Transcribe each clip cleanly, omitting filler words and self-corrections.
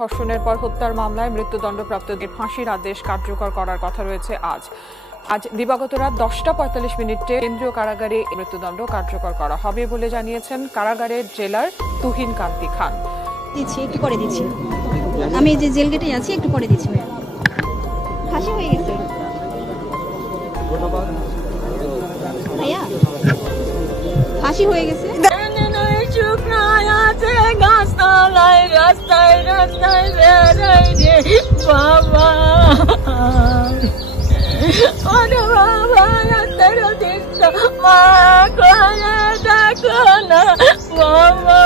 ধর্ষণের পর হত্যার মামলায় মৃত্যুদণ্ডপ্রাপ্তদের ফাঁসির আদেশ কার্যকর করার কথা রয়েছে আজ দিবাগত রাত 10:45 কেন্দ্রীয় কারাগারে মৃত্যুদণ্ড কার্যকর করা হবে বলে জানিয়েছেন কারাগারের জেলার তুহিন কান্তি খান। একটু পরে দিচ্ছি, আমি যে জেল গেটে আছি একটু পরে দিচ্ছি। ফাঁসি হয়ে গেছে ভাইয়া, ফাঁসি হয়ে গেছে। রাস্তায় রাস্তায় রাস্তায় বেড়াই রে বাবা, ওরে বাবা তোর দিত মা কোনে দেখো না বাবা।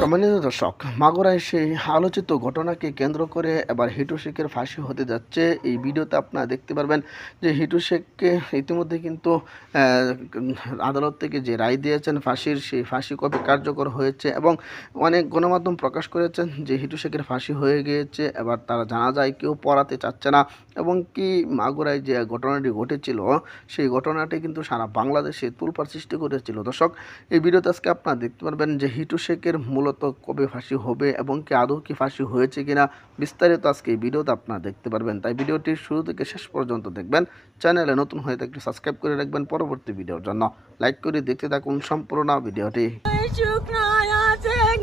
সম্মানিত দর্শক, মাগুরায় সেই আলোচিত ঘটনাকে কেন্দ্র করে এবার হিটু শেখের ফাঁসি হতে যাচ্ছে। এই ভিডিওতে আপনারা দেখতে পারবেন যে হিটু শেখকে ইতিমধ্যে কিন্তু আদালত থেকে যে রায় দিয়েছেন ফাঁসির, সেই ফাঁসি কবে কার্যকর হয়েছে এবং অনেক গণমাধ্যম প্রকাশ করেছেন যে হিটু শেখের ফাঁসি হয়ে গিয়েছে। এবার তারা জানা যায় কেউ পড়াতে চাচ্ছে না এবং কি মাগুরায় যে ঘটনাটি ঘটেছিল সেই ঘটনাটি কিন্তু সারা বাংলাদেশে তুলপাড় সৃষ্টি করেছিল। দর্শক, এই ভিডিওতে আজকে আপনারা দেখতে পারবেন যে হিটু শেখের মূলত কবে ফাঁসি হবে এবং কি আদৌ কি ফাঁসি হয়েছে কিনা বিস্তারিত আজকে এই ভিডিওতে আপনারা দেখতে পারবেন। তাই ভিডিওটি শুরু থেকে শেষ পর্যন্ত দেখবেন। চ্যানেলে নতুন হয়ে থাকলে সাবস্ক্রাইব করে রাখবেন পরবর্তী ভিডিওর জন্য। লাইক করে দেখতে থাকুন সম্পূর্ণ ভিডিওটি।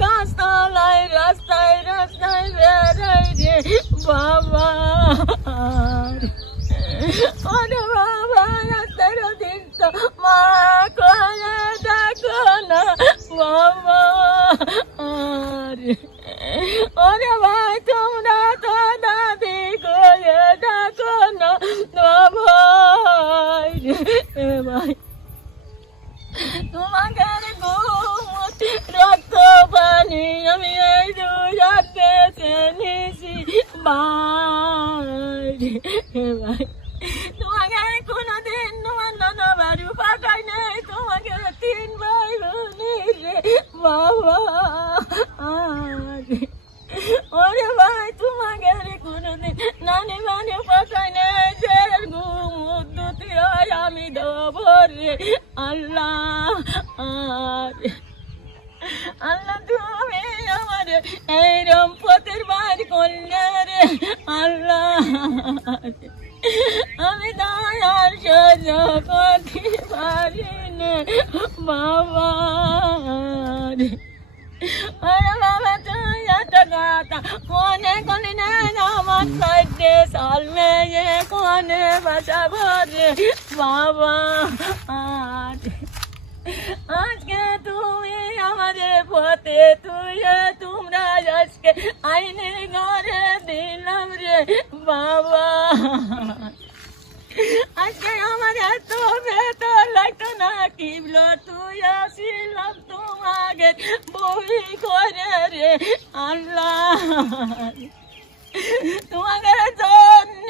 গাছতলায় রাস্তায় রাস্তায় বেড়াই রে বাবা, ওরে বাবা তোর দিত মা কোনে দেখো না বাবা। ওরে ভাই তোমরা তো দাদি করে দেখো না ভাই, ভাই তোমাকে রক্ত পানি আমি এই রাখতে নিছি ভাই, তোমাকে কোনোদিন তোমার নানা বাড়ি পাঠাই নেই, তোমাকে 3 ভাই বোনি রে বাবা। ওরে ভাই তোমাকে কোনোদিন নানি বাড়ি পাঠাই নেই, যে ঘুমুদ্দুতি হয় আমি দেব রে আল্লাহ। আল্লাহ তুমি আমার এই রম্পতের বার করলে রে আল্লাহ, আমি দয়ার সহ্য করতে পারি না বাবা। আরে বাবা তুই একটা কথা কোনে করলি না, আমার 4 সাল মেয়ে কোনে বাসা ভরে বাবা। আজকে তুমি আমাদের পথে তোমরা আজকে আইনের ঘরে দিলাম রে বাবা। আজকে আমার এত বেতন লাগতো না কিবল, তুই আসিলাম তোমাকে বই করে রে আল্লাহ। তোমাকে জন্য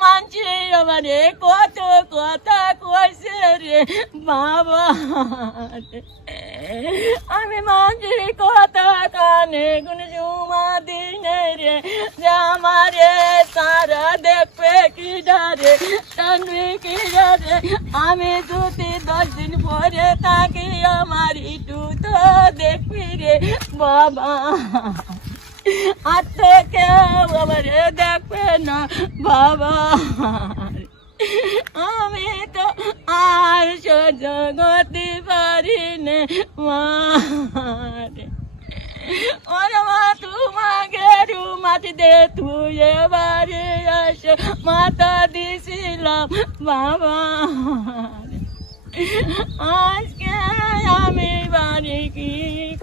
মানছি আমারে কত কথা কইছে রে বাবা, আমি মানছি কথা কানে কোন জুমা দিনে রে, যে আমারে সারা দেখবে কি ডারে টানবে কি ডারে। আমি যদি 10 দিন পরে থাকি আমার একটু তো দেখবি রে বাবা, আর তো কেউ আমারে দেখবে না বাবা। আমি তো আর সহ্য করতে পারি না মা। ওরে মা তোমাকে মাটি দে তুই এবারে আসে মাথা দিছিলাম বাবা। আজকে আমি বাড়ি কি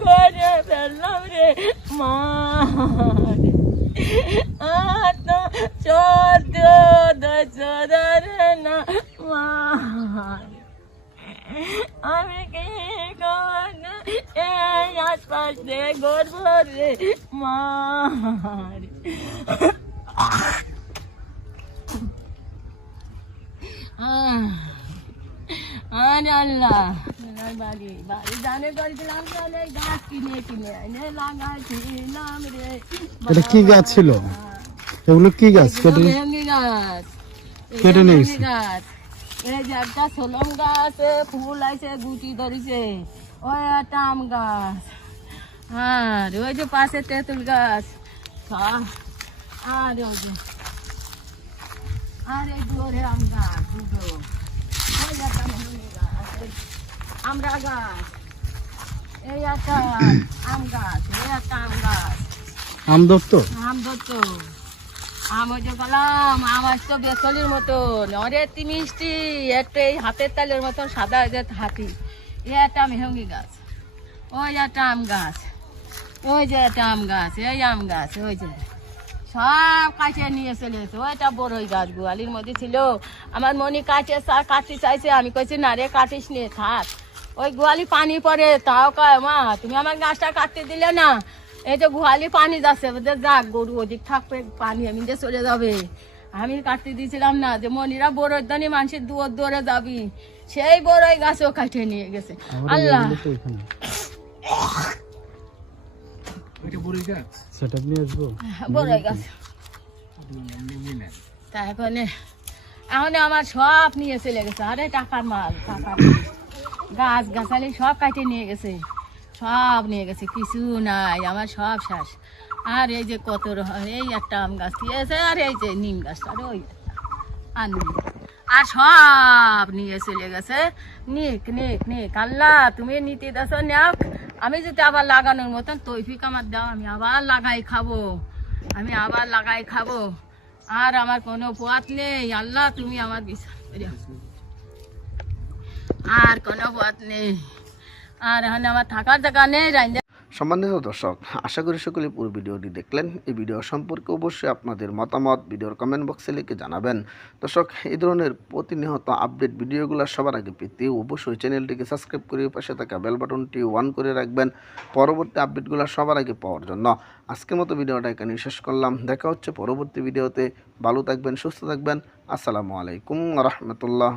করে ফেললাম রে মা। 14 না মা, আমি কি এই আশপাশ দিয়ে গর্ব রে মা। আল্লাহ বাড়ি জানে করেছিলাম, গাছ কিনে এনে লাগাইছিলাম রে। এটা কি গাছ ছিল? এগুলো কি গাছ? কেটে নিয়েছি গাছ, এই যে একটা সোলম গাছ ফুল আছে গুটি ধরেছে, ওই একটা আম গাছ, আর ওই যে পাশে তেঁতুল গাছ, আর ওই যে আর এই দুয়ারে আম গাছ দুটো ওই একটা মেহগনি গাছ আমরা গাছ এই একটা আম গাছ এই একটা আম গাছ আম দত্ত আম ধরতো আম ওই যে গেলাম আম আসতো বেসলির মতন অরে এতি মিষ্টি একটু এই হাতের তালের মতন সাদা যে হাতি এই একটা মেহগনি গাছ ওই একটা আম গাছ ওই যে একটা আম গাছ এই আম গাছ ওই যে সব কাছে নিয়ে চলে এসে ওইটা বড়ই গাছ গোয়ালির মধ্যে ছিল আমার মনি কাটে কাটতে চাইছে আমি কইছি না রে কাটিস নিয়ে থাক ওই গোয়ালি পানি পড়ে তাও কয় মা তুমি আমার গাছটা কাটতে দিলে না এই যে গোয়ালি পানি যাচ্ছে যাক গরু ওদিক থাকবে পানি আমি যে চলে যাবে আমি কাটতে দিয়েছিলাম না যে মনিরা বড়ই দানি মানুষের দুয়ার দৌড়ে যাবি সেই বড়ই গাছও কাটে নিয়ে গেছে আল্লাহ সেটা নিয়ে আসবো বড়ই গাছ তা এখন আমার সব নিয়ে চলে গেছে আরে টাকার মাল টাকার গাছ গাছালি সব কাটে নিয়ে গেছে সব নিয়ে গেছে কিছু নাই আমার সব শেষ আর এই যে কত এই একটা আম গাছ দিয়েছে আর এই যে নিম গাছটা ওই আর নিম আর সব নিয়ে চলে গেছে নিক নিক নিক আল্লাহ তুমি নীতি দাস নাও আমি যদি আবার লাগানোর মতন তৈফিক আমার দাও আমি আবার লাগাই খাবো আর আমার কোনো পথ নেই আল্লাহ তুমি আমার বিশ্বাস করিও আর কোনো পথ নেই আর এখানে আমার থাকার জায়গা নেই সম্মানিত দর্শক, আশা করি সকলে পুরো ভিডিওটি দেখলেন। এই ভিডিও সম্পর্কে অবশ্যই আপনাদের মতামত ভিডিওর কমেন্ট বক্সে লিখে জানাবেন। দর্শক, এই ধরনের প্রতিনিয়ত আপডেট ভিডিওগুলো সবার আগে পেতে অবশ্যই চ্যানেলটিকে সাবস্ক্রাইব করে পাশে থাকা বেল বাটনটি অন করে রাখবেন পরবর্তী আপডেটগুলো সবার আগে পাওয়ার জন্য। আজকের মতো ভিডিওটা এখানে শেষ করলাম। দেখা হচ্ছে পরবর্তী ভিডিওতে। ভালো থাকবেন, সুস্থ থাকবেন। আসসালামু আলাইকুম ওয়া রাহমাতুল্লাহ।